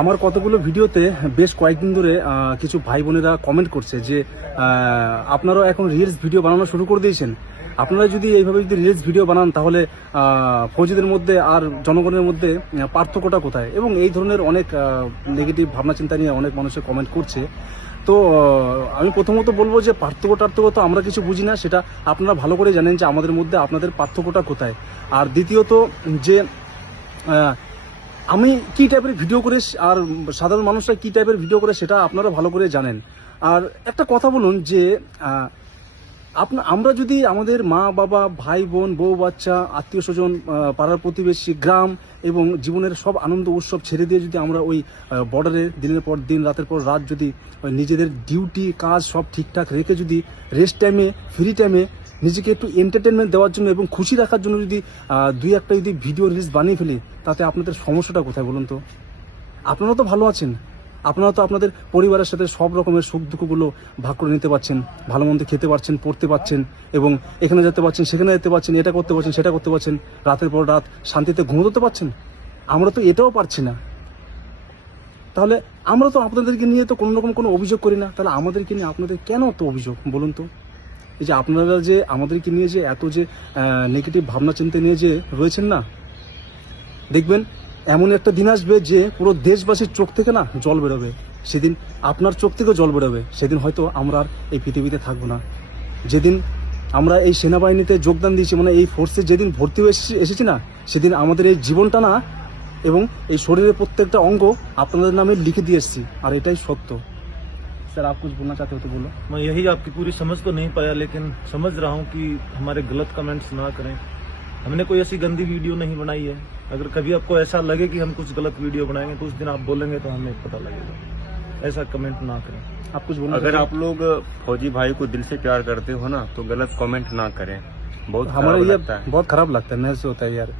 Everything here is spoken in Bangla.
আমার কতগুলো ভিডিওতে বেশ কয়েকদিন ধরে কিছু ভাই বোনেরা কমেন্ট করছে যে আপনারাও এখন রিলস ভিডিও বানানো শুরু করে দিয়েছেন। আপনারা যদি এইভাবে যদি রিলস ভিডিও বানান তাহলে ফৌজিদের মধ্যে আর জনগণের মধ্যে পার্থক্যটা কোথায়? এবং এই ধরনের অনেক নেগেটিভ ভাবনা চিন্তা নিয়ে অনেক মানুষের কমেন্ট করছে। তো আমি প্রথমত বলবো যে পার্থক্য তো আমরা কিছু বুঝি না, সেটা আপনারা ভালো করে জানেন যে আমাদের মধ্যে আপনাদের পার্থক্যটা কোথায়। আর দ্বিতীয়ত যে আমি কি টাইপের ভিডিও করে আর সাধারণ মানুষরা কি টাইপের ভিডিও করে সেটা আপনারা ভালো করে জানেন। আর একটা কথা বলুন যে আমরা যদি আমাদের মা বাবা ভাই বোন বউ বাচ্চা আত্মীয় স্বজন পাড়ার প্রতিবেশী গ্রাম এবং জীবনের সব আনন্দ উৎসব ছেড়ে দিয়ে যদি আমরা ওই বর্ডারে দিনের পর দিন রাতের পর রাত যদি নিজেদের ডিউটি কাজ সব ঠিকঠাক রেখে যদি রেস্ট টাইমে ফ্রি টাইমে নিজেকে একটু এন্টারটেনমেন্ট দেওয়ার জন্য এবং খুশি রাখার জন্য যদি দুই একটা যদি ভিডিও রিলস বানিয়ে ফেলি, তাতে আপনাদের সমস্যাটা কোথায় বলুন তো? আপনারা তো ভালো আছেন, আপনারা তো আপনাদের পরিবারের সাথে সব রকমের সুখ দুঃখগুলো ভাগ করে নিতে পারছেন, ভালো মন্দ খেতে পারছেন, পড়তে পারছেন এবং এখানে যেতে পারছেন সেখানে যেতে পারছেন, এটা করতে পারছেন সেটা করতে পারছেন, রাতের পর রাত শান্তিতে ঘুমোতে পারছেন। আমরা তো এটাও পারছি না। তাহলে আমরা তো আপনাদেরকে নিয়ে তো কোনো রকম কোনো অভিযোগ করি না, তাহলে আমাদেরকে নিয়ে আপনাদের কেন তো অভিযোগ বলুন তো? এই যে আপনারা যে আমাদেরকে নিয়ে যে এত যে নেগেটিভ ভাবনা চিন্তা নিয়ে যে রয়েছেন না, দেখবেন এমন একটা দিন আসবে যে পুরো দেশবাসীর চোখ থেকে না জল বেরোবে। সেদিন আপনার চোখ থেকেও জল বেরোবে। সেদিন হয়তো আমরা আর এই পৃথিবীতে থাকবো না। যেদিন আমরা এই সেনাবাহিনীতে যোগদান দিয়েছি, মানে এই ফোর্সে যেদিন ভর্তি হয়ে এসেছি না, সেদিন আমাদের এই জীবনটা না এবং এই শরীরের প্রত্যেকটা অঙ্গ আপনাদের নামে লিখে দিয়ে এসেছি, আর এটাই সত্য। सर आप कुछ बोलना चाहते हो तो बोलो। मैं यही आपकी पूरी समझ तो नहीं पाया, लेकिन समझ रहा हूँ कि हमारे गलत कमेंट्स ना करें। हमने कोई ऐसी गंदी वीडियो नहीं बनाई है। अगर कभी आपको ऐसा लगे कि हम कुछ गलत वीडियो बनाएंगे तो उस दिन आप बोलेंगे तो हमें पता लगेगा। ऐसा कमेंट ना करें। आप कुछ बोलना? अगर आप लोग फौजी भाई को दिल से प्यार करते हो ना, तो गलत कमेंट ना करें। बहुत हमारे खराब ये लगता है। बहुत खराब लगता है, महसूस होता है यार।